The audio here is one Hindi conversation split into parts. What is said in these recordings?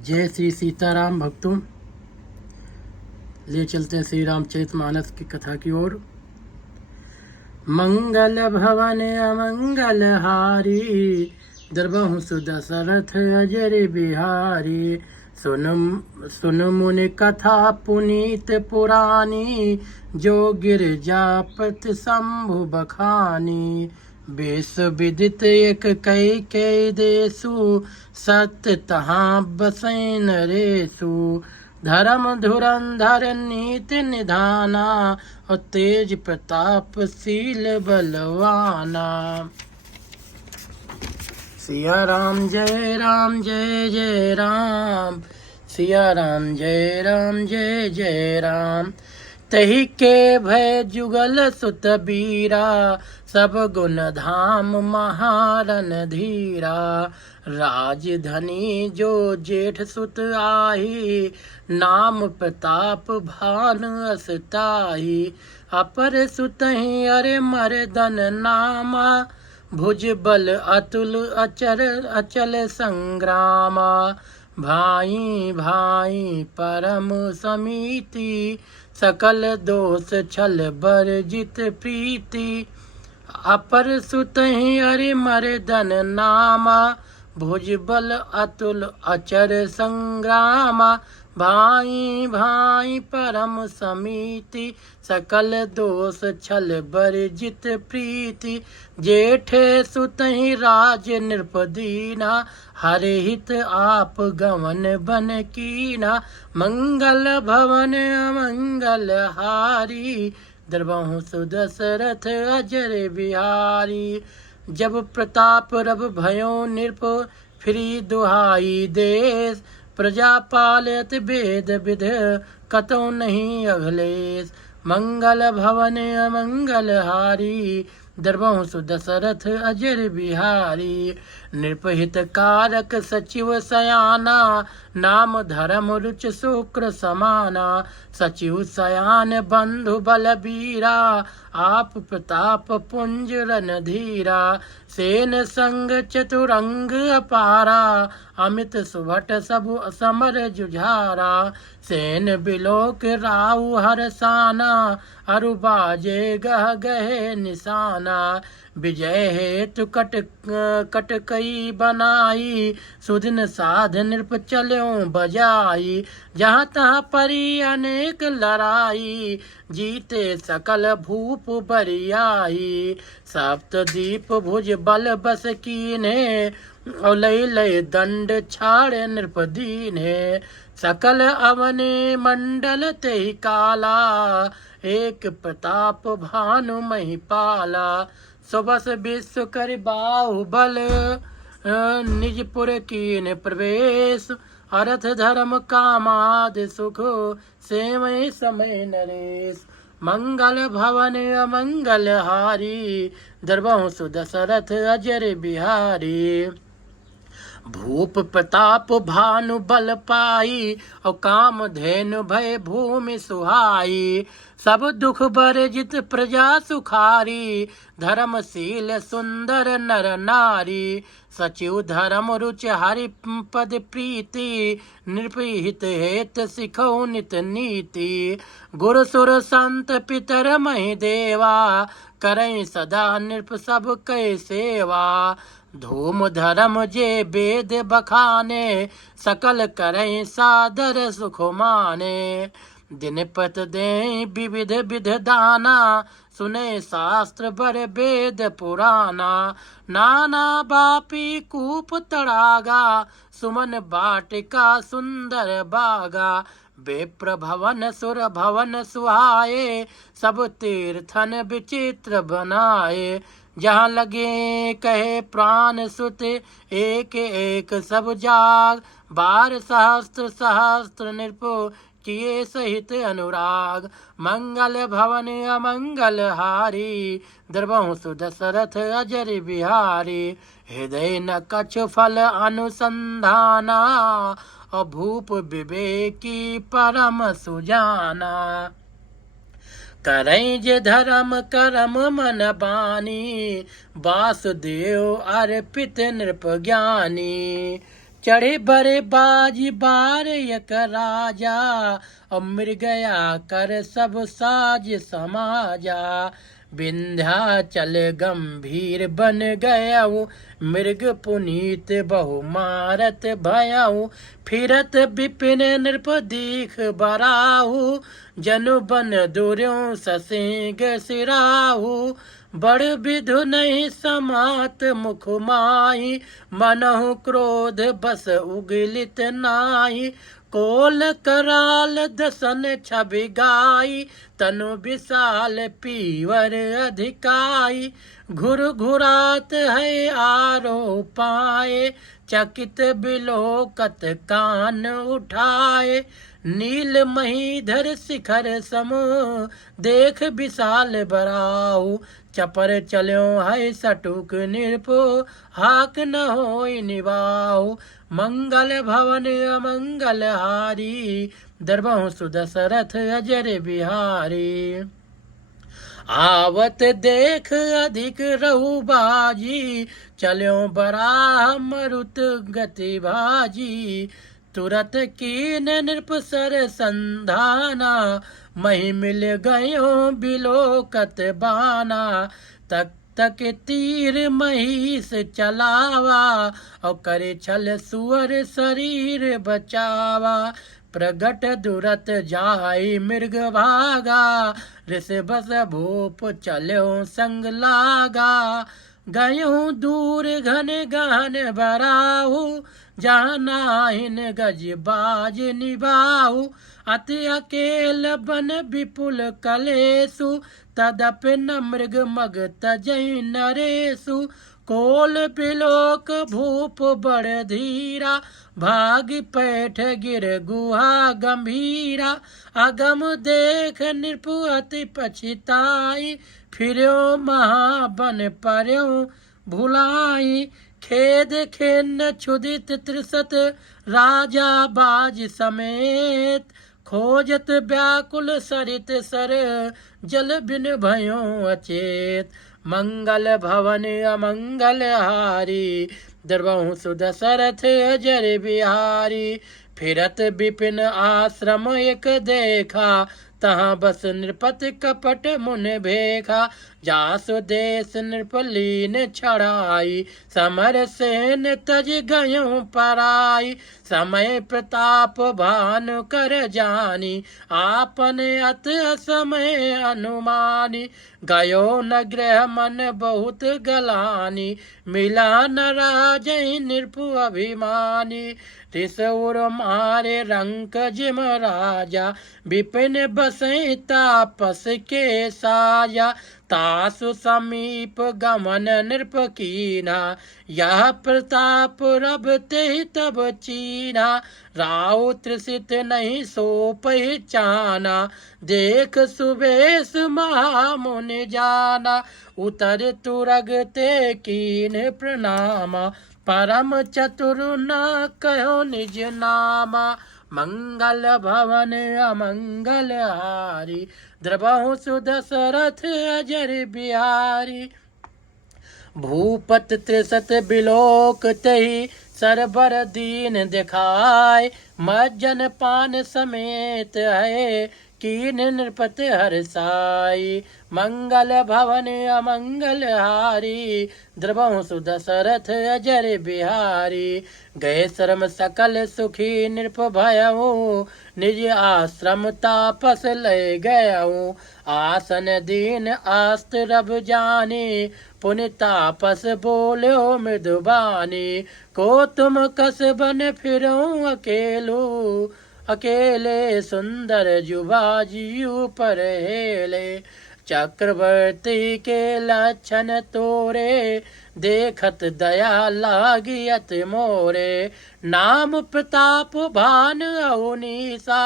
जय श्री सीताराम भक्तों, ले चलते हैं श्री रामचरितमानस की कथा की ओर। मंगल भवन अमंगल हारी, द्रवहु सुदशरथ अजर बिहारी। सुन मुनि कथा पुनीत पुरानी, जो गिरजापति शंभु बखानी। बेस विदित एक कई देसु, सत्य तहाँ बसै नरेसु। धर्म धुरंधर नीति निधाना, और तेज प्रताप शील बलवाना। सिया राम जय राम जय जय राम, सिया राम जय राम जय जय राम। तही के भय जुगल सुत बीरा, सब गुण धाम महारन धीरा। राजधनी जो जेठ सुत आही, नाम प्रताप भान असताही। अपर सुतहि अरे मर्दन नामा, भुज बल अतुल अचल संग्रामा। भाई भाई परम समीति, सकल दोष छल बरजित प्रीति। अपर सुतहि अरि मर्दन नामा, भुज बल अतुल अचर संग्रामा। भाई भाई परम समीति, सकल दोष छल बरजित प्रीति। जेठे सुतहि राज नृपदीना, हरे हित आप गवन बन कीना। मंगल भवन अमंगल हारी, द्रवहु सुदशरथ अजर बिहारी। जब प्रताप रव भयो नृप, फिरी दुहाई देश। प्रजा पालयत वेद विध, कतौ नहीं अखिलेश। मंगल भवन अमंगल हारी, द्रवहु सुदशरथ अजर बिहारी। नृपहित कारक सचिव सयाना, नाम धर्म रुच शुक्र समाना। सचिव सयान बंधु बलबीरा, आप प्रताप पुंज रणधीरा। सेन संग चतुरंग अपारा, अमित सुभट सबु समर जुझारा। सेन बिलोक राउ हरसाना, अरु बाजे गह गहे निशाना। विजय हेतु कट कई बनाई, सुदिन साध नृप चल्यों बजाई। जहाँ तहाँ परी अनेक लड़ाई, जीते सकल भूप बरियाई। सप्तदीप भुज बल बस कीन्हे, और लय दंड छाड़े नृप दीन्हे। सकल अवने मंडल तेहि काला, एक प्रताप भानु महिपाला। सुबस विश्व कर बाहुबल, निजपुर कीन प्रवेश। अर्थ धर्म कामाद सुख, सेवै समय नरेश। मंगल भवन अमंगल हारी, द्रवहु सुदशरथ अजर बिहारी। भूप प्रताप भानु बल पाई, और काम धेनु भय भूमि सुहाई। सब दुख बरजित प्रजा सुखारी, धर्मशील सुंदर नर नारी। सचिव धर्म रुच हरि पद प्रीति, नृपहित हेत सिखौ नित नीति। गुरु सुर संत पितर महि देवा, करई सदा नृप सब कै सेवा। धूम धर्म जे वेद बखाने, सकल करई सादर सुख माने। दिन पत दे विविध विध दाना, सुने शास्त्र बर वेद पुराना। नाना बापी कूप तड़ागा, सुमन बाटिका सुंदर बागा। विप्र भवन सुर भवन सुहाए, सब तीर्थन विचित्र बनाए। जहाँ लगे कहे प्राण सुत, एक एक सब जाग। बार सहस्त्र सहस्त्र नृप, किए सहित अनुराग। मंगल भवन अमंगल हारी, द्रवहु सुदशरथ अजर बिहारी। हृदय न कछु फल अनुसंधाना, और भूप विवेकी परम सुजाना। करई जे धर्म करम मन बानी, वासुदेव अर्पित नृप ज्ञानी। चढ़े बड़े बाजी बार एक राजा, और मृगया कर सब साज समाजा। विंध्याचल गंभीर बन गयाऊ, मृग पुनीत बहु मारत भयाऊ। फिरत विपिन नृप दीख बराहु, जनु बन दुर्यों ससिंग सिराहु। बड़ विधु नहीं समात मुख माही, मनहु क्रोध बस उगलित नाई। कोल कराल दसन छवि गाई, तनु विशाल पीवर अधिकाई। घुर घुरात है आरो पाए, चकित बिलोकत कान उठाए। नील महीधर शिखर समो, देख विशाल बराहु। चपर चल्यो है सटुक निरपो, हाक न होई निवाहु। मंगल भवन अमंगल हारी, दरबहु सुदशरथ अजर बिहारी। आवत देख अधिक रहु बाजी, चल्यो बराह मरुत गति भाजी। तुरत कीन नृप सर संधाना, मही मिल गयो बिलोकत बाना। तक तक तीर महिष चलावा, और करे छल सुअर शरीर बचावा। प्रगट दुरत जाई मृग भागा, ऋष बस भूप चल्यो संग लागा। गयो दूर घन गहन बराहु, जहाँ नाहिन गज बाज निभाहु। अति अकेल बन विपुल कलेसु, तदपि न मृग मग तजई नरेसु। कोल बिलोक भूप बड़ धीरा, भाग पैठ गिर गुहा गंभीरा। अगम देख नृपु अति पछिताई, फिर्यो महाबन पर्यो भुलाई। खेद खिन्न क्षुदित त्रिशत राजा बाज समेत, खोजत व्याकुल सरित सर जल बिन भयो अचेत। मंगल भवन अमंगल हारी, दरबहु सुदशरथ अजर बिहारी। फिरत विपिन आश्रम एक देखा, तहाँ बस नृपति कपट मुन भेखा। जासु देश नृपलीन छड़ाई, समर सेन तज गयों पराई। समय प्रताप भानु कर जानी, आपन अत असमय अनुमानी। गयो न गृह मन बहुत गलानी, मिला न राजै नृपु अभिमानी। ऋषउर मारे रंक जिम राजा, विपिन बसै तापस के साया। तासु समीप गमन नृप कीना, यह प्रताप रब ते तब चीना। राउ त्रिसित नहीं सो पहचाना, देख सुबेश महामुनि जाना। उतर तुरग ते कीन प्रणामा, परम चतुर न कहो निज नामा। मंगल भवन अमंगल हारी, द्रबहु सुदशरथ अजर बिहारी। भूपत त्रिशत बिलोक तही, सरबर दीन दिखाय। मज्जन पान समेत है, कीन नृपत हरसाई। मंगल भवन अमंगल हारी, द्रबहु सुदशरथ अजर बिहारी। गए श्रम सकल सुखी नृप भयऊ, निज आश्रम तापस लय गयऊ। आसन दीन आस्त रब जानी, पुनि तापस बोल्यो मृदुबानी। को तुम कस बन फिरो अकेलू, अकेले सुंदर जुबा जीव पर हेले। चक्रवर्ती के लक्षण तोरे, देखत दया लागियत मोरे। नाम प्रताप भान अहुनीसा,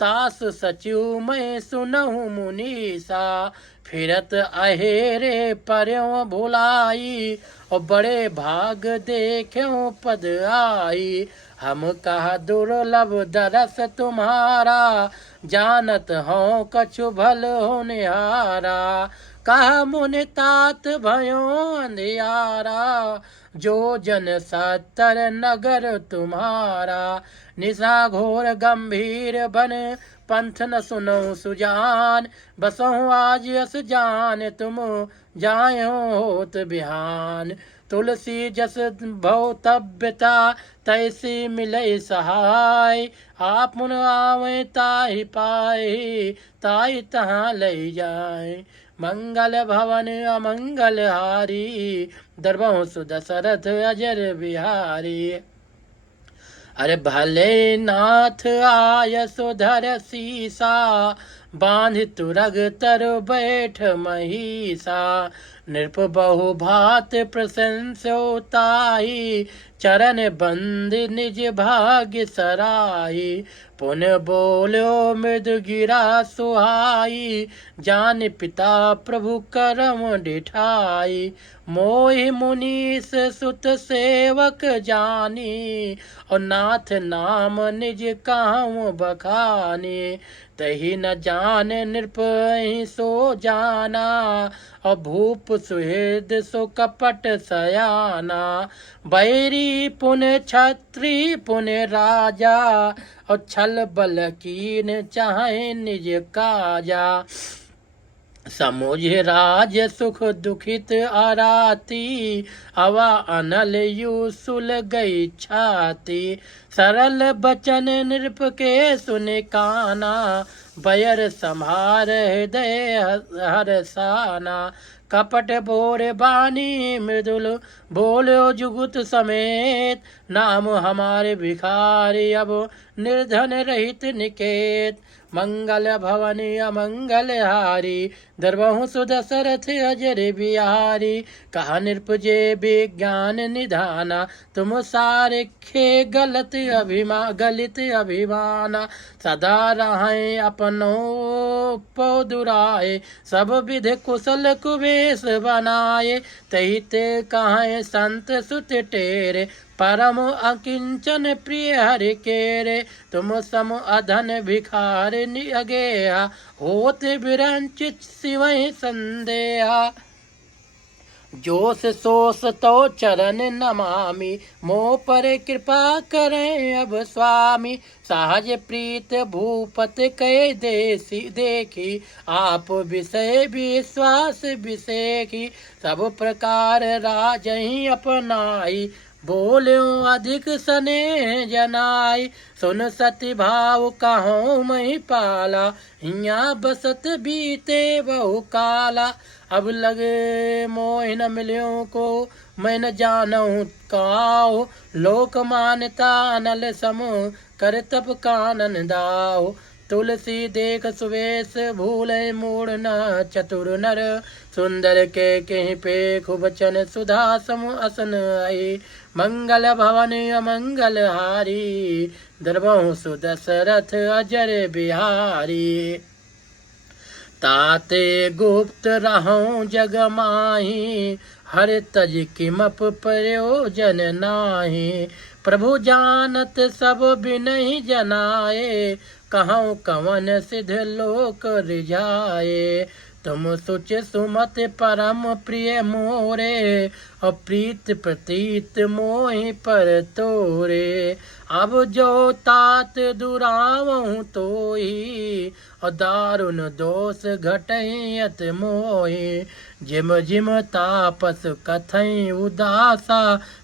तास सचिव मैं सुनहु मुनीसा। फिरत अहेरे पर्यों भुलाई, और बड़े भाग देख्यों पद आई। हम कहा दुर्लभ दरस तुम्हारा, जानत हो कछु भल होनिहारा। कह मुनि तात भयो अंधियारा, जो जन 70 नगर तुम्हारा। निशा घोर गंभीर बन पंथ न सुनो सुजान, बसहु आज अस जान तुम जायो होत बिहान। तुलसी जस भव तब्यता तैसी मिले सहाय, आपुन आवे ताहि पाए ताहि तहाँ लई जाए। मंगल भवन अमंगल हारी, दरबहु सुदशरथ अजर बिहारी। अरे भले नाथ आय सुधर सीसा, बांध तुरग तर बैठ महिषा। नृप बहु भात प्रशंसोताई, चरण बंद निज भाग्य सराई। पुन बोलो मृदु गिरा सुहाई, जान पिता प्रभु करम डिठाई। मोहि मुनीस सुत सेवक जानी, और नाथ नाम निज काम बखानी। तही न जान नृप सो जाना, और भूप सुहृद सो कपट सयाना। बैरी पुन छत्री पुन राजा, और छल बल कीन चाहे निज काजा। समुझ राज सुख दुखित आराती, अवा अनल यू सुल गई छाती। सरल बचन नृप के सुन काना, बयर संभार हृदय हरसाना। कपट बोर बानी मृदुल बोलो जुगुत समेत, नाम हमारे भिखारी अब निर्धन रहित निकेत। मंगल भवन अमंगल हारी, दरबहु सुदशरथ अजर बिहारी। कहा नृपजे विज्ञान निधाना, तुम सारिखे गलत अभिमाना। सदा रहे अपनो पौदुराए, सब विधि कुशल कुबेश बनाए। तही ते कहे संत सुत टेरे, परम अकिंचन प्रिय हरि केरे। तुम सम अधन भिखार निअगेहा, होते विरंचित सिवहि संदेहा। जोस सोस तो चरण नमामि, मोह पर कृपा करें अब स्वामी। सहज प्रीत भूपत कै देसी देखी, आप विषय विश्वास विषेखी। सब प्रकार राजहि अपनाई, बोल्यों अधिक स्नेह जनाई। सुन सति भाव कहो महिपाला, हिया बसत बीते बहु काला। अब लगे मोह न मिल्यों को, मैं न जानूं काहू। लोक मान्यता नल सम, कर तप कानन दाहु। तुलसी देख सुवेश भूले मूढ़ न चतुर नर। सुंदर के पेख बचन सुधा सम असन आई। मंगल भवन अमंगल हारी, दरबहु सुदशरथ अजर बिहारी। ताते गुप्त रहूं जग माही, हर तज किमप प्रयोजन नाही। प्रभु जानत सब बिनहि जनाए, कहूँ कवन सिद्ध लोक रिझाए। तुम सुच सुमत परम प्रिय मोरे, और प्रीत प्रतीत मोहि पर तोरे। अब जो तात दुरावहु तोहि, और दारुण दोष घटहि अत मोहि। जिम जिम तापस कथई उदासा,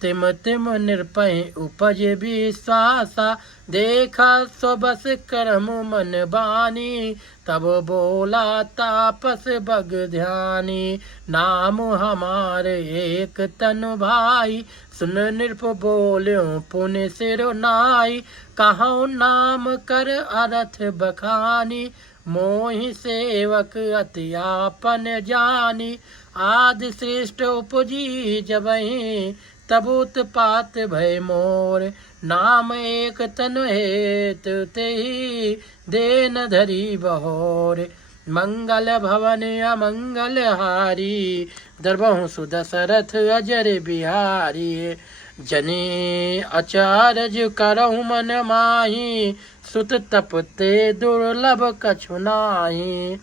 तिम तिम निरपहि उपज विश्वासा। देखा सो बस करम मन बानी, तब बोला तापस बग ध्यानी। नाम हमार एक तन भाई, सुन नृप बोल्यों पुनि सिर नाई। कहूँ नाम कर अरथ बखानी, मोहि सेवक अति आपन जानी। आदि श्रेष्ठ उपजी जबहि, तब उत्पात भय मोर। नाम एक तन हेतु तेहि, देन धरी बहोर। मंगल भवन अमंगल हारी, दरबहु सुदशरथ अजर बिहारी। जने अचारज करहु मन माही, सुत तप ते दुर्लभ कछु नाही।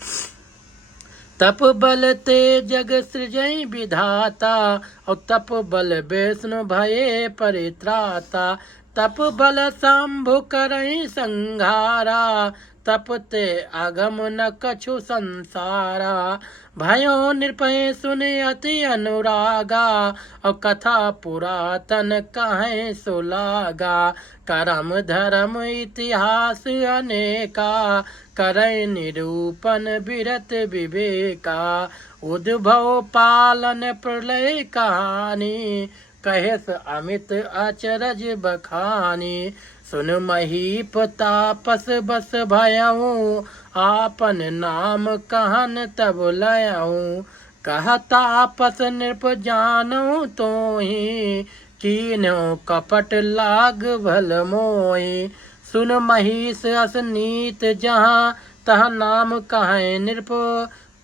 तप बल ते जग सृजई विधाता, और तप बल विष्णु भये परित्राता। तप बल शंभु करई संघारा, तप ते अगम न कछु संसारा। भयो निरपय सुन अति अनुरागा, और कथा पुरातन कहें सुलागा। करम धर्म इतिहास अनेका, करय निरूपण विरत विवेका। उद्भव पालन प्रलय कहानी, कहेस अमित अचरज बखानी। सुन महीप तापस बस भयऊँ, आपन नाम कहन तब लयऊँ। कह तापस नृप जानऊँ तोहि, कीन्हु कपट लाग भल मोहि। सुन महिष अस नीत जहाँ, तह नाम कहें नृप।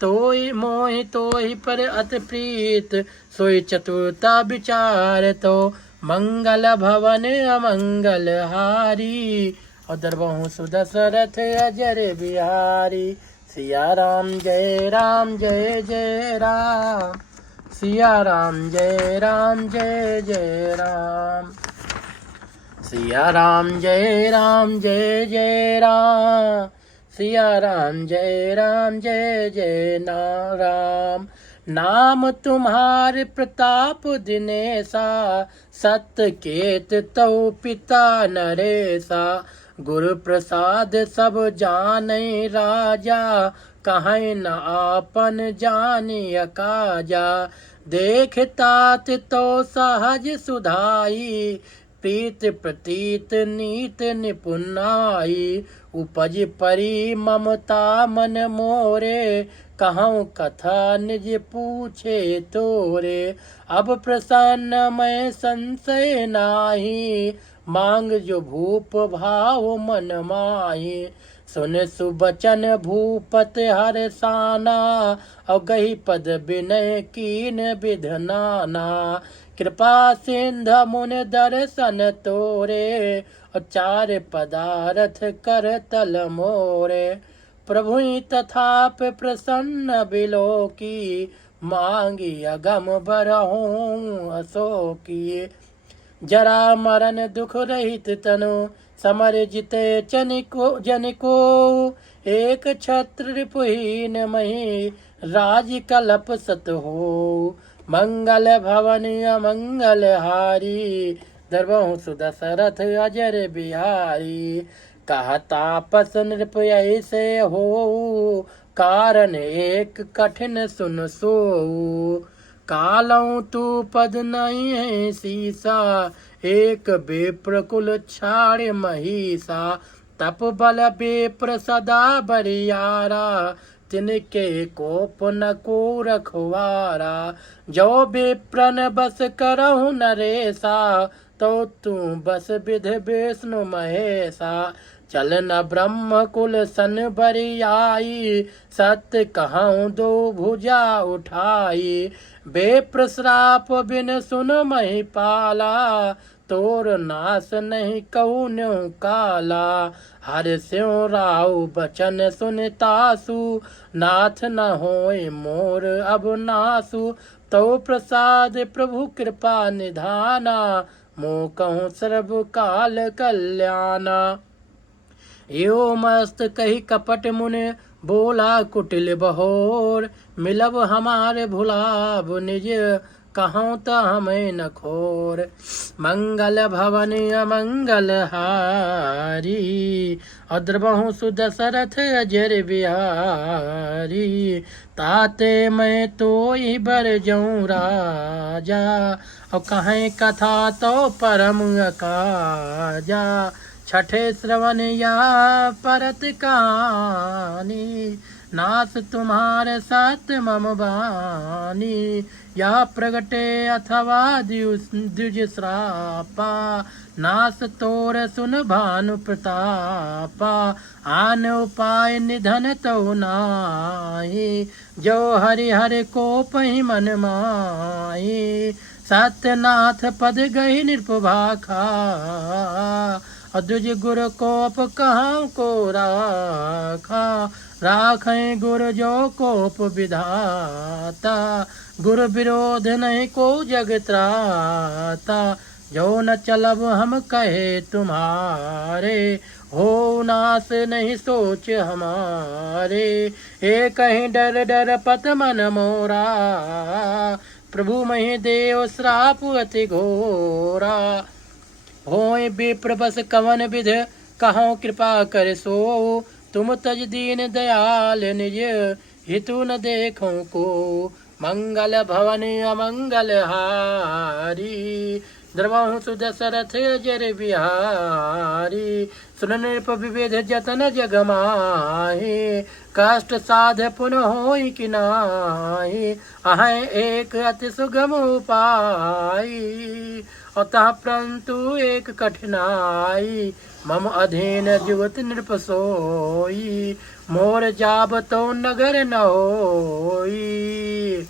तोहि मोहि तोहि पर अति प्रीत, सोई चतुरता विचार तो। मंगल भवन अमंगल हारी, और दरबहु सुदशरथ अजर बिहारी। सिया राम जय जय राम, सिया राम जय जय राम। सिया राम जय जय राम, सिया राम जय जय राम। नाम तुम्हारे प्रताप दिनेसा, सत्य केत तौ पिता नरेसा। गुरु प्रसाद सब जानै राजा, कहीं न आपन जानिय काजा। देख तात तो सहज सुधाई, प्रीत प्रतीत नीत निपुनाई। उपज परी ममता मन मोरे, कहूँ कथा निज पूछे तोरे। अब प्रसन्न मैं संशय नाही, मांग जो भूप भाव मन माही। सुन सुबचन भूपत हर साना, और गही पद विनय कीन विधनाना। कृपा सिंध मुन दर्शन तोरे, और चार पदारथ कर तल मोरे। प्रभु तथाप प्रसन्न बिलो की, मांगी अगम बरहूँ अशोकी। जरा मरण दुख रहित तनु, समर जिते जनिको। एक छत्र रिपुहीन मही, राज कलप सत हो। मंगल भवन अमंगल हारी, दरबहु सुदशरथ अजर बिहारी। कहा तापस नृप ऐसे हो, कारण एक कठिन सुन सोऊ। कालऊ तू पद नहीं है सीसा, एक बेप्र कुल छाड़ महिषा। तप बल बेप्र सदा बरियारा, तिनके कोप न को रखवारा। जो बेप्रन बस करहु नरेसा, तो तू बस विध विष्णु महेशा। चल न ब्रह्म कुल सन बरियाई, सत्य कहूँ दो भुजा उठाई। बेप्रश्राप बिन सुन महिपाला, तोर नाश नहीं कौन्यो काला। हर स्यों राउ बचन सुनतासु, नाथ न होय मोर अब नासु। तो प्रसाद प्रभु कृपा निधाना, मोह कहूँ सर्व काल कल्याणा। यो मस्त कही कपट मुने, बोला कुटिल बहोर। मिलब हमारे भुलाब निज, कहूँ त हमें न खोर। मंगल भवन अमंगल हारी, अद्रबहु सुदशरथ अजर बिहारी। ताते मैं तो ही बर जाऊँ राजा, और कहें कथा तो परम अकाजा। छठे श्रवण या परत कहानी, नाथ तुम्हारे साथ मम बानी। या प्रगटे अथवा द्विज श्रापा, नास तोर सुन भानु प्रतापा। आन उपाय निधन तो नाही, जो हरि हरि को पहि मन माही। सत्यनाथ पद गई निरपभाखा, अद्विज गुर कोप कहाँ को राखा, राखें गुर जो कोप विधाता, गुर विरोध नहीं को जग त्राता, जो न चलब हम कहे तुम्हारे, हो नास नहीं सोच हमारे, ए कहीं डर डर पत मन मोरा, प्रभु मही देव श्राप अति घोरा, होय विप्र बस कवन विध कहो कृपा कर सो, तुम तज दीन दयाल निज हितु न देखो को, मंगल भवन अमंगल हारी, द्रवहु सुदशरथ अजर बिहारी, सुन नृप विविध जतन जग माहि, कष्ट साध पुनः होई कि नाहि, अहै एक अति सुगम उपाय, अतः परंतु एक कठिनाई, मम अधीन जुगत नृप सोई, मोर जाब तो नगर न होई,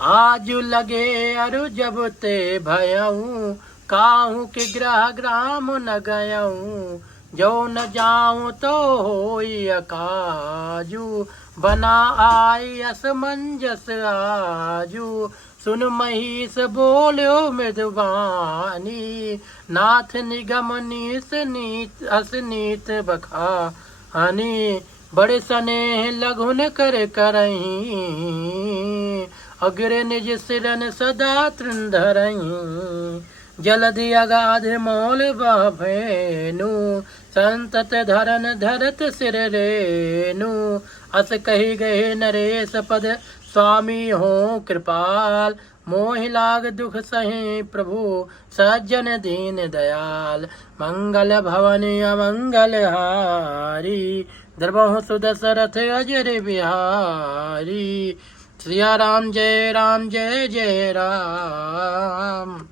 आज लगे अरु जब ते भयऊँ, काहू के ग्रह ग्राम न गयऊँ, जो न जाऊँ तो होई अकाजू, बना आई असमंजस आजू, सुन महिष बोल्यो मृदुवानी, नाथ निगम नीस नीत असनीत बखानी, बड़े स्नेह लघुन कर करहीं, अग्र निज सिरन सदा तृण धरहीं, जलधि अगाध मोल बहनु, संतत धरन धरत सिर रेनु, अस कही गए नरेश पद स्वामी हो कृपाल, मोहि लाग दुख सही प्रभु सज्जन दीन दयाल, मंगल भवन अमंगल हारी, द्रवहु सुदशरथ अजर बिहारी, सिया राम जय जय राम।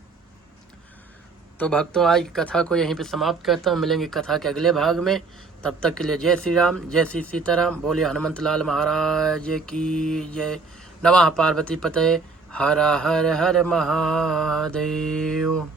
तो भक्तों आज की कथा को यहीं पे समाप्त करता हूँ, मिलेंगे कथा के अगले भाग में, तब तक के लिए जय श्री राम, जय श्री सीताराम, बोलिए हनुमंत लाल महाराज की जय। नमः पार्वती पते, हर हर हर महादेव।